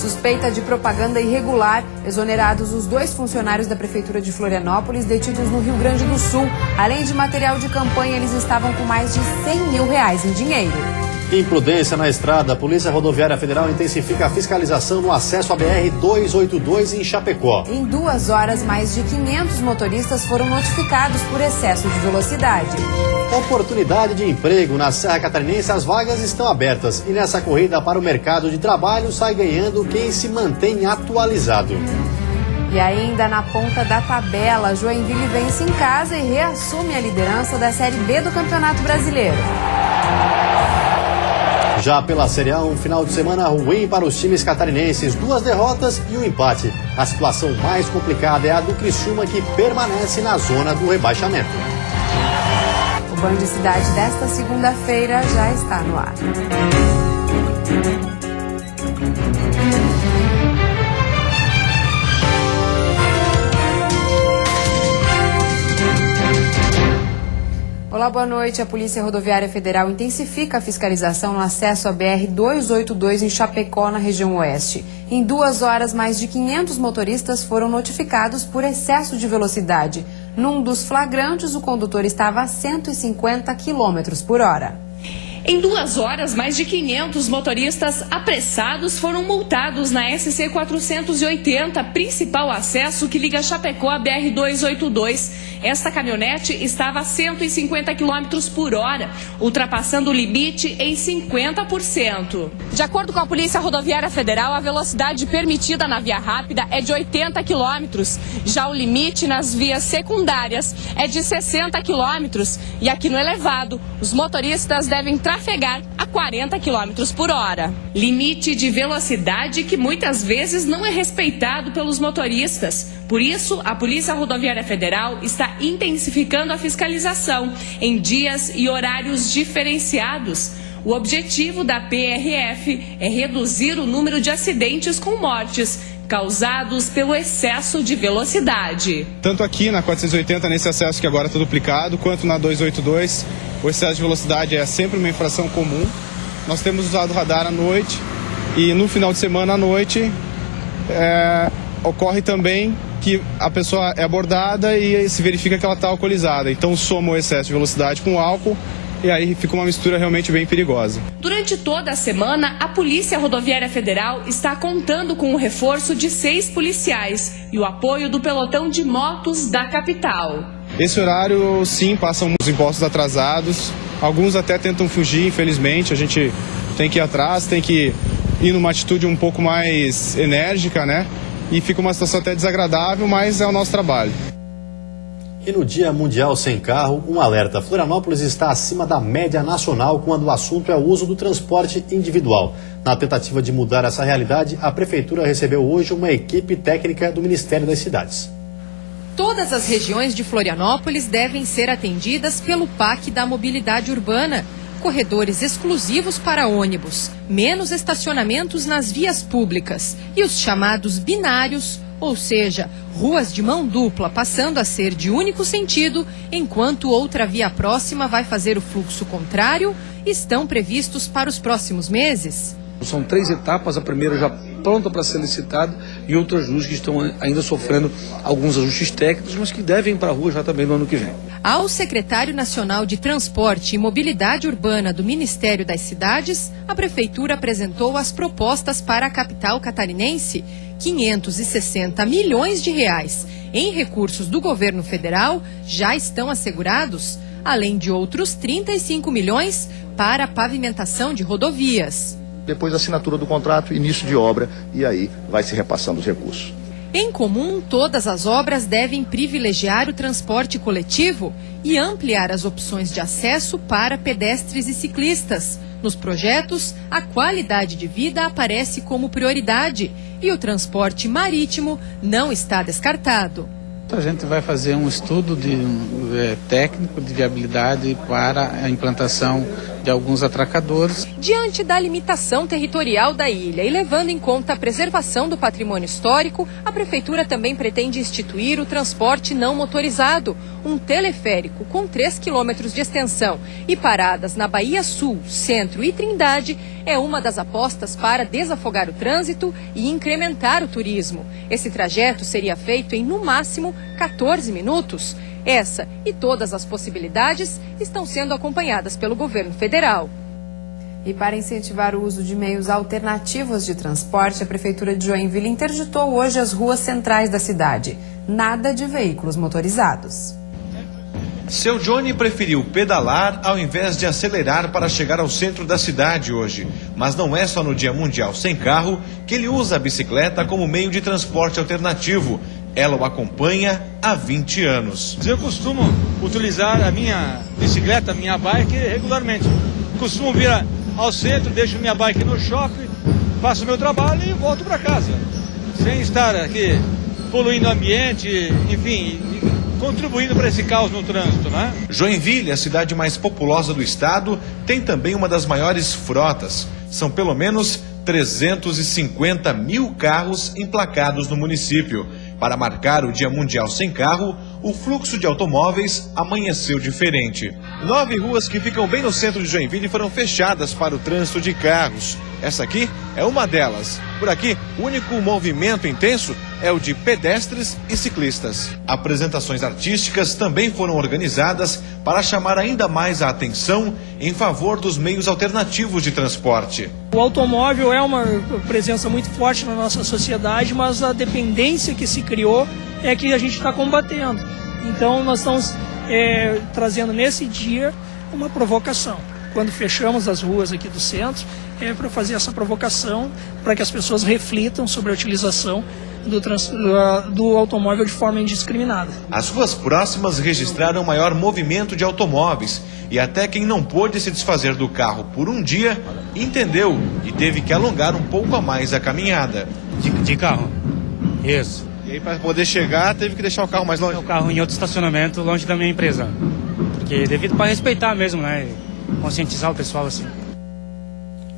Suspeita de propaganda irregular, exonerados os 2 funcionários da Prefeitura de Florianópolis detidos no Rio Grande do Sul. Além de material de campanha, eles estavam com mais de R$100 mil em dinheiro. Imprudência na estrada. A Polícia Rodoviária Federal intensifica a fiscalização no acesso à BR-282 em Chapecó. Em 2 horas, mais de 500 motoristas foram notificados por excesso de velocidade. Oportunidade de emprego. Na Serra Catarinense, as vagas estão abertas. E nessa corrida para o mercado de trabalho, sai ganhando quem se mantém atualizado. E ainda na ponta da tabela, Joinville vence em casa e reassume a liderança da Série B do Campeonato Brasileiro. Já pela Série A, um final de semana ruim para os times catarinenses. 2 derrotas e um empate. A situação mais complicada é a do Criciúma, que permanece na zona do rebaixamento. O Band Cidade desta segunda-feira já está no ar. Olá, boa noite. A Polícia Rodoviária Federal intensifica a fiscalização no acesso à BR-282 em Chapecó, na região oeste. Em 2 horas, mais de 500 motoristas foram notificados por excesso de velocidade. Num dos flagrantes, o condutor estava a 150 km por hora. Em 2 horas, mais de 500 motoristas apressados foram multados na SC 480, principal acesso que liga Chapecó à BR-282. Esta caminhonete estava a 150 km por hora, ultrapassando o limite em 50%. De acordo com a Polícia Rodoviária Federal, a velocidade permitida na via rápida é de 80 km. Já o limite nas vias secundárias é de 60 km. E aqui no elevado, os motoristas devem trafegar a 40 km por hora. Limite de velocidade que muitas vezes não é respeitado pelos motoristas. Por isso, a Polícia Rodoviária Federal está intensificando a fiscalização em dias e horários diferenciados. O objetivo da PRF é reduzir o número de acidentes com mortes causados pelo excesso de velocidade. Tanto aqui na 480, nesse acesso que agora está duplicado, quanto na 282, o excesso de velocidade é sempre uma infração comum. Nós temos usado radar à noite e no final de semana à noite ocorre também que a pessoa é abordada e se verifica que ela está alcoolizada. Então soma o excesso de velocidade com o álcool e aí fica uma mistura realmente bem perigosa. Durante toda a semana, a Polícia Rodoviária Federal está contando com o reforço de 6 policiais e o apoio do pelotão de motos da capital. Esse horário, sim, passam os impostos atrasados. Alguns até tentam fugir, infelizmente. A gente tem que ir atrás, tem que ir numa atitude um pouco mais enérgica, né? E fica uma situação até desagradável, mas é o nosso trabalho. E no Dia Mundial Sem Carro, um alerta. Florianópolis está acima da média nacional quando o assunto é o uso do transporte individual. Na tentativa de mudar essa realidade, a Prefeitura recebeu hoje uma equipe técnica do Ministério das Cidades. Todas as regiões de Florianópolis devem ser atendidas pelo PAC da Mobilidade Urbana. Corredores exclusivos para ônibus, menos estacionamentos nas vias públicas e os chamados binários, ou seja, ruas de mão dupla passando a ser de único sentido, enquanto outra via próxima vai fazer o fluxo contrário, estão previstos para os próximos meses. São 3 etapas, a primeira já pronta para ser licitada e outras duas que estão ainda sofrendo alguns ajustes técnicos, mas que devem ir para a rua já também no ano que vem. Ao secretário nacional de Transporte e Mobilidade Urbana do Ministério das Cidades, a Prefeitura apresentou as propostas para a capital catarinense. 560 milhões de reais em recursos do governo federal já estão assegurados, além de outros 35 milhões para a pavimentação de rodovias. Depois da assinatura do contrato, início de obra, e aí vai se repassando os recursos. Em comum, todas as obras devem privilegiar o transporte coletivo e ampliar as opções de acesso para pedestres e ciclistas. Nos projetos, a qualidade de vida aparece como prioridade e o transporte marítimo não está descartado. A gente vai fazer um estudo técnico de viabilidade para a implantação de alguns atracadores. Diante da limitação territorial da ilha e levando em conta a preservação do patrimônio histórico, a Prefeitura também pretende instituir o transporte não motorizado, um teleférico com 3 quilômetros de extensão e paradas na Bahia Sul, Centro e Trindade é uma das apostas para desafogar o trânsito e incrementar o turismo. Esse trajeto seria feito em, no máximo, 14 minutos. Essa e todas as possibilidades estão sendo acompanhadas pelo governo federal. E para incentivar o uso de meios alternativos de transporte, a Prefeitura de Joinville interditou hoje as ruas centrais da cidade. Nada de veículos motorizados. Seu Johnny preferiu pedalar ao invés de acelerar para chegar ao centro da cidade hoje. Mas não é só no Dia Mundial Sem Carro que ele usa a bicicleta como meio de transporte alternativo. Ela o acompanha há 20 anos. Eu costumo utilizar a minha bicicleta, a minha bike regularmente. Costumo vir ao centro, deixo minha bike no shopping, faço meu trabalho e volto para casa. Sem estar aqui poluindo o ambiente, enfim, contribuindo para esse caos no trânsito, né? Joinville, a cidade mais populosa do estado, tem também uma das maiores frotas. São pelo menos 350 mil carros emplacados no município. Para marcar o Dia Mundial Sem Carro, o fluxo de automóveis amanheceu diferente. 9 ruas que ficam bem no centro de Joinville foram fechadas para o trânsito de carros. Essa aqui é uma delas. Por aqui, o único movimento intenso é o de pedestres e ciclistas. Apresentações artísticas também foram organizadas para chamar ainda mais a atenção em favor dos meios alternativos de transporte. O automóvel é uma presença muito forte na nossa sociedade, mas a dependência que se criou é que a gente está combatendo. Então nós estamos trazendo nesse dia uma provocação. Quando fechamos as ruas aqui do centro, é para fazer essa provocação, para que as pessoas reflitam sobre a utilização do automóvel de forma indiscriminada. As ruas próximas registraram maior movimento de automóveis e até quem não pôde se desfazer do carro por um dia, entendeu e teve que alongar um pouco a mais a caminhada. De carro, isso. E aí para poder chegar teve que deixar o carro mais longe? O carro em outro estacionamento longe da minha empresa, porque devido para respeitar mesmo, né, conscientizar o pessoal assim.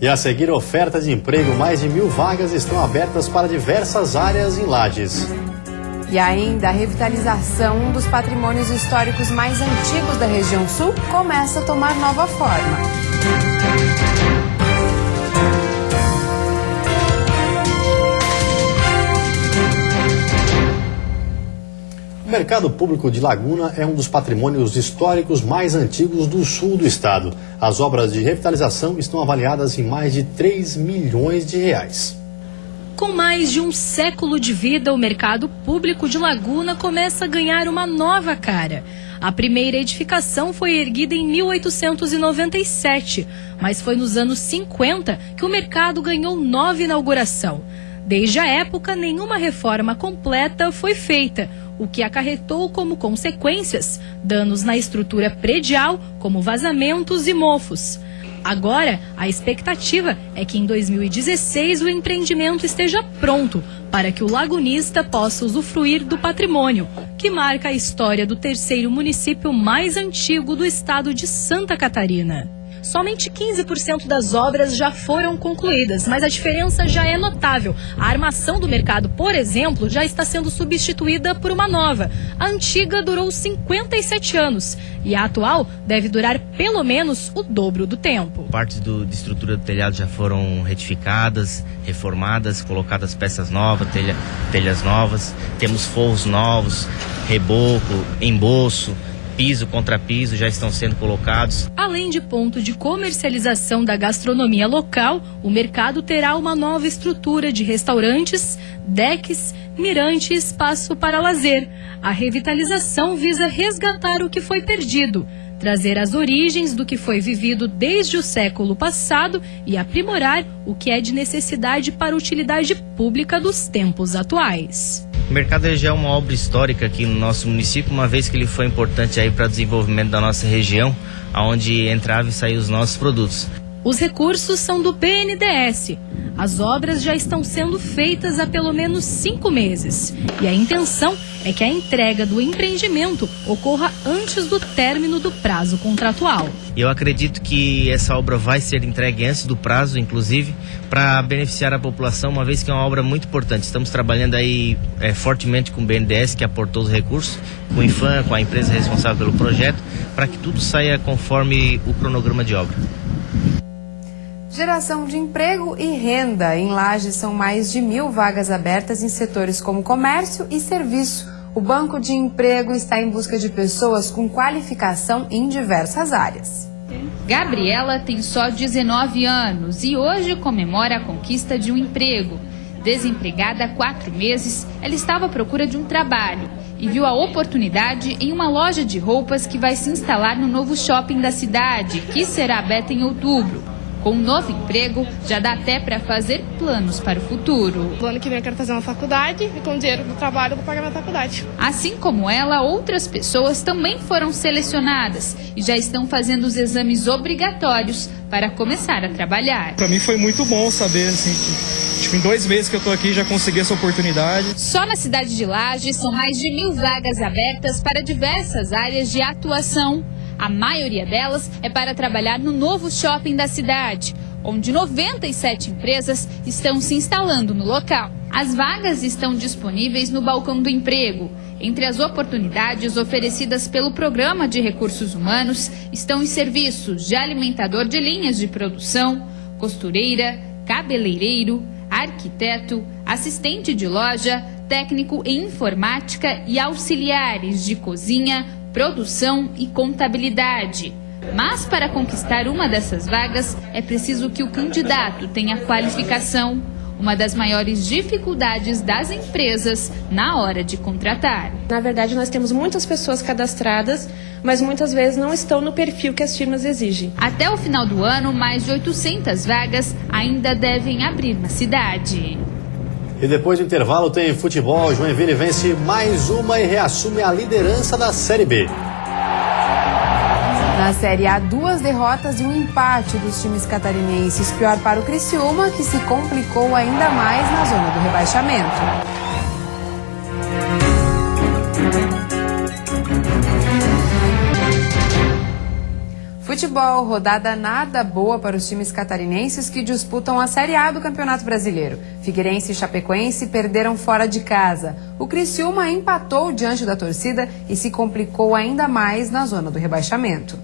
E a seguir, ofertas de emprego, mais de 1.000 vagas estão abertas para diversas áreas em Lages. E ainda a revitalização, um dos patrimônios históricos mais antigos da região sul, começa a tomar nova forma. O Mercado Público de Laguna é um dos patrimônios históricos mais antigos do sul do estado. As obras de revitalização estão avaliadas em mais de 3 milhões de reais. Com mais de um século de vida, o Mercado Público de Laguna começa a ganhar uma nova cara. A primeira edificação foi erguida em 1897, mas foi nos anos 50 que o mercado ganhou nova inauguração. Desde a época, nenhuma reforma completa foi feita, o que acarretou como consequências danos na estrutura predial, como vazamentos e mofos. Agora, a expectativa é que em 2016 o empreendimento esteja pronto para que o lagunista possa usufruir do patrimônio, que marca a história do terceiro município mais antigo do estado de Santa Catarina. Somente 15% das obras já foram concluídas, mas a diferença já é notável. A armação do mercado, por exemplo, já está sendo substituída por uma nova. A antiga durou 57 anos e a atual deve durar pelo menos o dobro do tempo. Partes de estrutura do telhado já foram retificadas, reformadas, colocadas peças novas, telhas novas. Temos forros novos, reboco, emboço. Piso, contrapiso já estão sendo colocados. Além de ponto de comercialização da gastronomia local, o mercado terá uma nova estrutura de restaurantes, decks, mirante e espaço para lazer. A revitalização visa resgatar o que foi perdido, trazer as origens do que foi vivido desde o século passado e aprimorar o que é de necessidade para utilidade pública dos tempos atuais. O mercado já é uma obra histórica aqui no nosso município, uma vez que ele foi importante aí para o desenvolvimento da nossa região, onde entrava e saía os nossos produtos. Os recursos são do BNDES. As obras já estão sendo feitas há pelo menos 5 meses. E a intenção é que a entrega do empreendimento ocorra antes do término do prazo contratual. Eu acredito que essa obra vai ser entregue antes do prazo, inclusive, para beneficiar a população, uma vez que é uma obra muito importante. Estamos trabalhando aí fortemente com o BNDES, que aportou os recursos, com o IFAM, com a empresa responsável pelo projeto, para que tudo saia conforme o cronograma de obra. Geração de emprego e renda. Em Lages são mais de 1.000 vagas abertas em setores como comércio e serviço. O Banco de Emprego está em busca de pessoas com qualificação em diversas áreas. Gabriela tem só 19 anos e hoje comemora a conquista de um emprego. Desempregada há 4 meses, ela estava à procura de um trabalho e viu a oportunidade em uma loja de roupas que vai se instalar no novo shopping da cidade, que será aberta em outubro. Com um novo emprego, já dá até para fazer planos para o futuro. No ano que vem eu quero fazer uma faculdade e com o dinheiro do trabalho eu vou pagar minha faculdade. Assim como ela, outras pessoas também foram selecionadas e já estão fazendo os exames obrigatórios para começar a trabalhar. Para mim foi muito bom saber assim, que em 2 meses que eu estou aqui já consegui essa oportunidade. Só na cidade de Lages são mais de 1.000 vagas abertas para diversas áreas de atuação. A maioria delas é para trabalhar no novo shopping da cidade, onde 97 empresas estão se instalando no local. As vagas estão disponíveis no balcão do emprego. Entre as oportunidades oferecidas pelo Programa de Recursos Humanos estão os serviços de alimentador de linhas de produção, costureira, cabeleireiro, arquiteto, assistente de loja, técnico em informática e auxiliares de cozinha, produção e contabilidade. Mas para conquistar uma dessas vagas, é preciso que o candidato tenha qualificação, uma das maiores dificuldades das empresas na hora de contratar. Na verdade, nós temos muitas pessoas cadastradas, mas muitas vezes não estão no perfil que as firmas exigem. Até o final do ano, mais de 800 vagas ainda devem abrir na cidade. E depois do intervalo tem futebol. Joinville vence mais uma e reassume a liderança da Série B. Na Série A, 2 derrotas e um empate dos times catarinenses. Pior para o Criciúma, que se complicou ainda mais na zona do rebaixamento. Futebol, rodada nada boa para os times catarinenses que disputam a Série A do Campeonato Brasileiro. Figueirense e Chapecoense perderam fora de casa. O Criciúma empatou diante da torcida e se complicou ainda mais na zona do rebaixamento.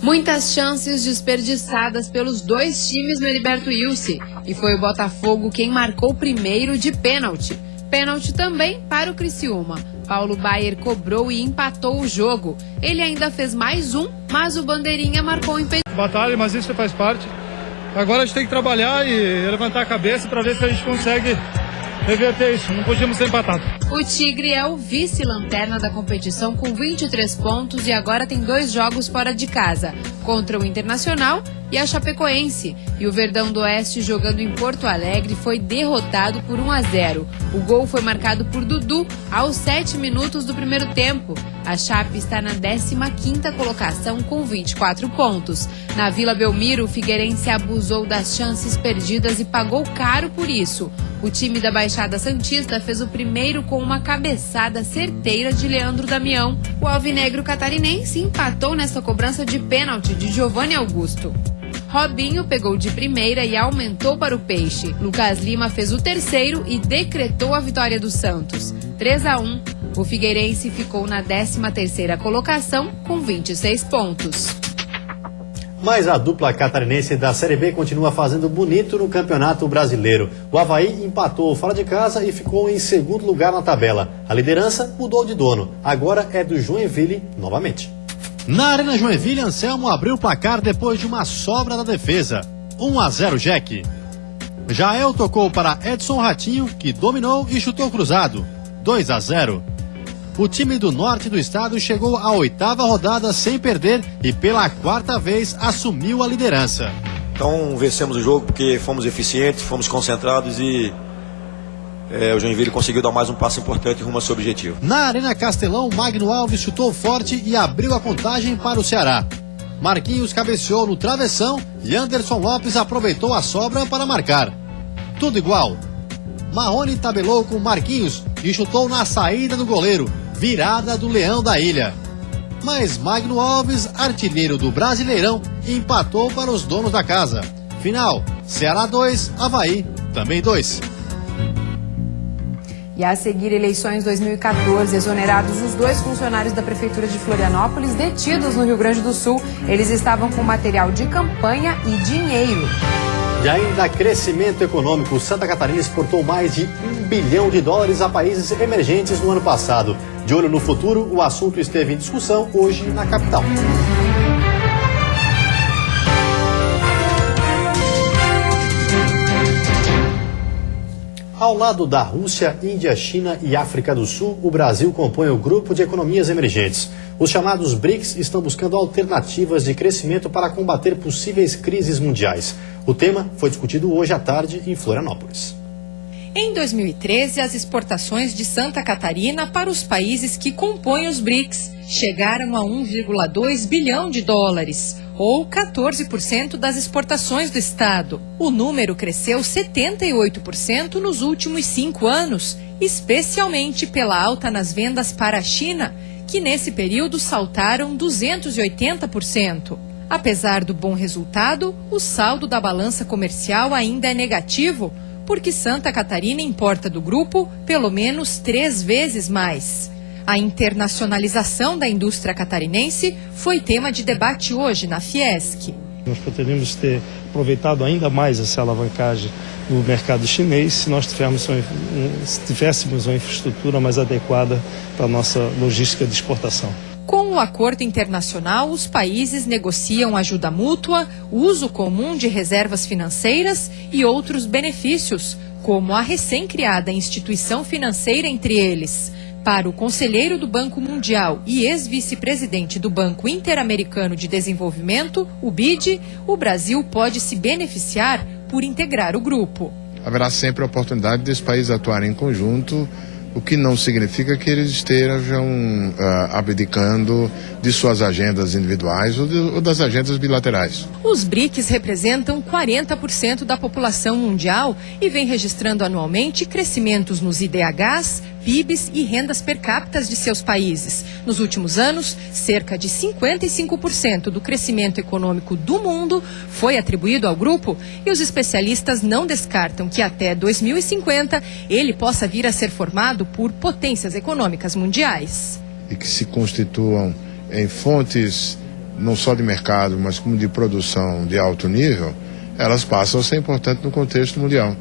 Muitas chances desperdiçadas pelos 2 times no Heriberto Ilse. E foi o Botafogo quem marcou primeiro de pênalti. Pênalti também para o Criciúma. Paulo Baier cobrou e empatou o jogo. Ele ainda fez mais um, mas o Bandeirinha marcou impedimento. Batalha, mas isso faz parte. Agora a gente tem que trabalhar e levantar a cabeça para ver se a gente consegue reverter isso. Não podíamos ser empatados. O Tigre é o vice-lanterna da competição com 23 pontos e agora tem 2 jogos fora de casa, contra o Internacional e a Chapecoense. E o Verdão do Oeste, jogando em Porto Alegre, foi derrotado por 1-0. O gol foi marcado por Dudu aos 7 minutos do primeiro tempo. A Chape está na 15ª colocação com 24 pontos. Na Vila Belmiro, o Figueirense abusou das chances perdidas e pagou caro por isso. O time da Baixada Santista fez o primeiro com uma cabeçada certeira de Leandro Damião. O alvinegro catarinense empatou nesta cobrança de pênalti de Giovanni Augusto. Robinho pegou de primeira e aumentou para o Peixe. Lucas Lima fez o terceiro e decretou a vitória do Santos. 3-1. O Figueirense ficou na 13ª colocação com 26 pontos. Mas a dupla catarinense da Série B continua fazendo bonito no Campeonato Brasileiro. O Avaí empatou fora de casa e ficou em 2º lugar na tabela. A liderança mudou de dono. Agora é do Joinville novamente. Na Arena Joinville, Anselmo abriu o placar depois de uma sobra da defesa. 1-0 Jack. Jael tocou para Edson Ratinho, que dominou e chutou cruzado. 2-0. O time do norte do estado chegou à 8ª rodada sem perder e pela 4ª vez assumiu a liderança. Então vencemos o jogo porque fomos eficientes, fomos concentrados e o Joinville conseguiu dar mais um passo importante rumo ao seu objetivo. Na Arena Castelão, Magno Alves chutou forte e abriu a contagem para o Ceará. Marquinhos cabeceou no travessão e Anderson Lopes aproveitou a sobra para marcar. Tudo igual. Marrone tabelou com Marquinhos e chutou na saída do goleiro, virada do Leão da Ilha. Mas Magno Alves, artilheiro do Brasileirão, empatou para os donos da casa. Final, Ceará 2, Avaí também 2. E a seguir, eleições 2014, exonerados os 2 funcionários da Prefeitura de Florianópolis detidos no Rio Grande do Sul. Eles estavam com material de campanha e dinheiro. E ainda crescimento econômico. Santa Catarina exportou mais de $1 bilhão a países emergentes no ano passado. De olho no futuro, o assunto esteve em discussão hoje na capital. Ao lado da Rússia, Índia, China e África do Sul, o Brasil compõe o grupo de economias emergentes. Os chamados BRICS estão buscando alternativas de crescimento para combater possíveis crises mundiais. O tema foi discutido hoje à tarde em Florianópolis. Em 2013, as exportações de Santa Catarina para os países que compõem os BRICS chegaram a $1,2 bilhão, ou 14% das exportações do estado. O número cresceu 78% nos últimos 5 anos, especialmente pela alta nas vendas para a China, que nesse período saltaram 280%. Apesar do bom resultado, o saldo da balança comercial ainda é negativo, porque Santa Catarina importa do grupo pelo menos 3 vezes mais. A internacionalização da indústria catarinense foi tema de debate hoje na Fiesc. Nós poderíamos ter aproveitado ainda mais essa alavancagem no mercado chinês se nós tivéssemos uma infraestrutura mais adequada para a nossa logística de exportação. Com o acordo internacional, os países negociam ajuda mútua, uso comum de reservas financeiras e outros benefícios, como a recém-criada instituição financeira entre eles. Para o conselheiro do Banco Mundial e ex-vice-presidente do Banco Interamericano de Desenvolvimento, o BID, o Brasil pode se beneficiar por integrar o grupo. Haverá sempre a oportunidade desses países atuarem em conjunto, o que não significa que eles estejam abdicando de suas agendas individuais ou das agendas bilaterais. Os BRICS representam 40% da população mundial e vem registrando anualmente crescimentos nos IDHs, PIBs e rendas per capita de seus países. Nos últimos anos, cerca de 55% do crescimento econômico do mundo foi atribuído ao grupo e os especialistas não descartam que até 2050 ele possa vir a ser formado por potências econômicas mundiais. E que se constituam em fontes não só de mercado, mas como de produção de alto nível, elas passam a ser importantes no contexto mundial.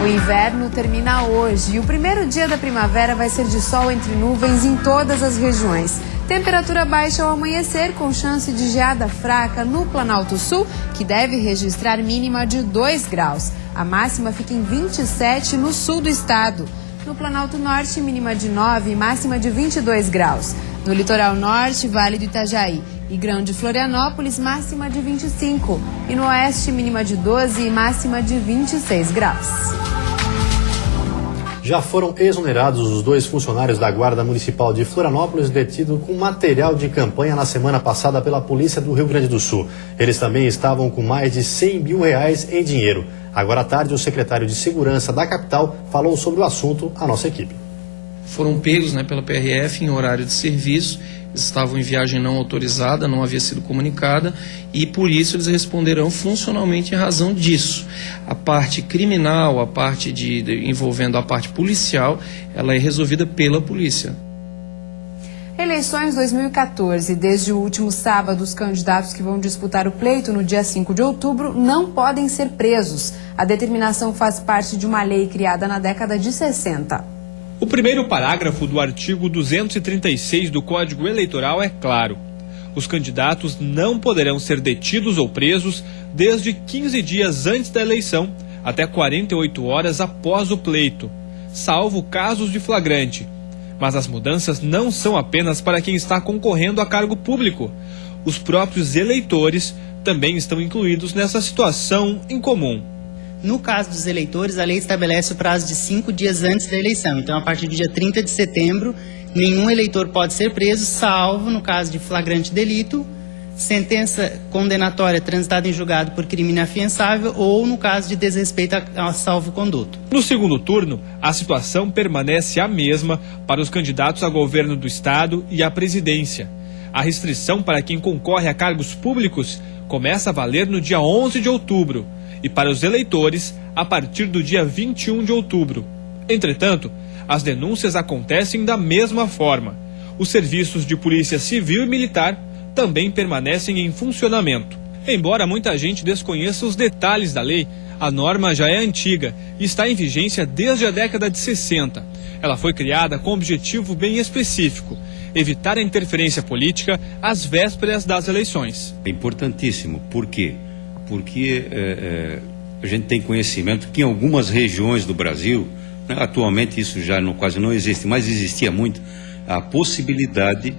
O inverno termina hoje e o primeiro dia da primavera vai ser de sol entre nuvens em todas as regiões. Temperatura baixa ao amanhecer, com chance de geada fraca no Planalto Sul, que deve registrar mínima de 2 graus. A máxima fica em 27 no sul do estado. No Planalto Norte, mínima de 9 e máxima de 22 graus. No litoral norte, Vale do Itajaí e Grão de Florianópolis, máxima de 25. E no oeste, mínima de 12 e máxima de 26 graus. Já foram exonerados os 2 funcionários da Guarda Municipal de Florianópolis detidos com material de campanha na semana passada pela Polícia do Rio Grande do Sul. Eles também estavam com mais de R$100 mil em dinheiro. Agora à tarde, o secretário de Segurança da capital falou sobre o assunto à nossa equipe. Foram pegos pela PRF em horário de serviço, estavam em viagem não autorizada, não havia sido comunicada e por isso eles responderão funcionalmente em razão disso. A parte criminal, a parte envolvendo a parte policial, ela é resolvida pela polícia. Eleições 2014. Desde o último sábado, os candidatos que vão disputar o pleito no dia 5 de outubro não podem ser presos. A determinação faz parte de uma lei criada na década de 60. O primeiro parágrafo do artigo 236 do Código Eleitoral é claro. Os candidatos não poderão ser detidos ou presos desde 15 dias antes da eleição até 48 horas após o pleito, salvo casos de flagrante. Mas as mudanças não são apenas para quem está concorrendo a cargo público. Os próprios eleitores também estão incluídos nessa situação incomum. No caso dos eleitores, a lei estabelece o prazo de 5 dias antes da eleição. Então, a partir do dia 30 de setembro, nenhum eleitor pode ser preso, salvo no caso de flagrante delito, sentença condenatória transitada em julgado por crime inafiançável ou no caso de desrespeito a salvo-conduto. No segundo turno, a situação permanece a mesma para os candidatos a governo do estado e à presidência. A restrição para quem concorre a cargos públicos começa a valer no dia 11 de outubro e para os eleitores a partir do dia 21 de outubro. Entretanto, as denúncias acontecem da mesma forma. Os serviços de polícia civil e militar também permanecem em funcionamento. Embora muita gente desconheça os detalhes da lei, a norma já é antiga e está em vigência desde a década de 60. Ela foi criada com um objetivo bem específico: evitar a interferência política às vésperas das eleições. É importantíssimo. Por quê? Porque a gente tem conhecimento que em algumas regiões do Brasil, né, atualmente isso já quase não existe, mas existia muito, a possibilidade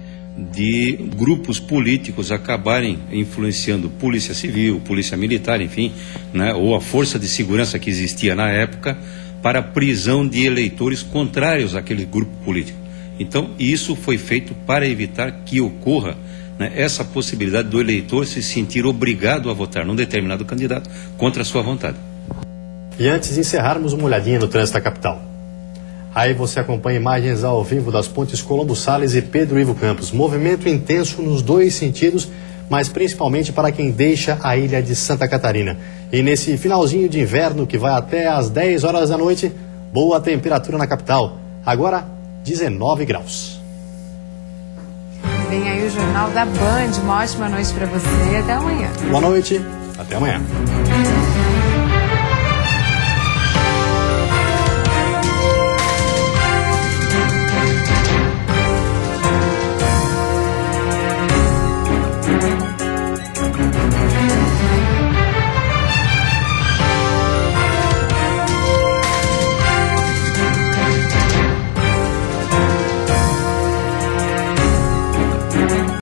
de grupos políticos acabarem influenciando polícia civil, polícia militar, enfim, né, ou a força de segurança que existia na época para a prisão de eleitores contrários àquele grupo político. Então, isso foi feito para evitar que ocorra, né, essa possibilidade do eleitor se sentir obrigado a votar num determinado candidato contra a sua vontade. E antes de encerrarmos, uma olhadinha no trânsito da capital. Aí você acompanha imagens ao vivo das pontes Colombo Salles e Pedro Ivo Campos. Movimento intenso nos dois sentidos, mas principalmente para quem deixa a ilha de Santa Catarina. E nesse finalzinho de inverno que vai até às 10 horas da noite, boa temperatura na capital. Agora, 19 graus. Vem aí o Jornal da Band. Uma ótima noite para você e até amanhã. Boa noite, até amanhã.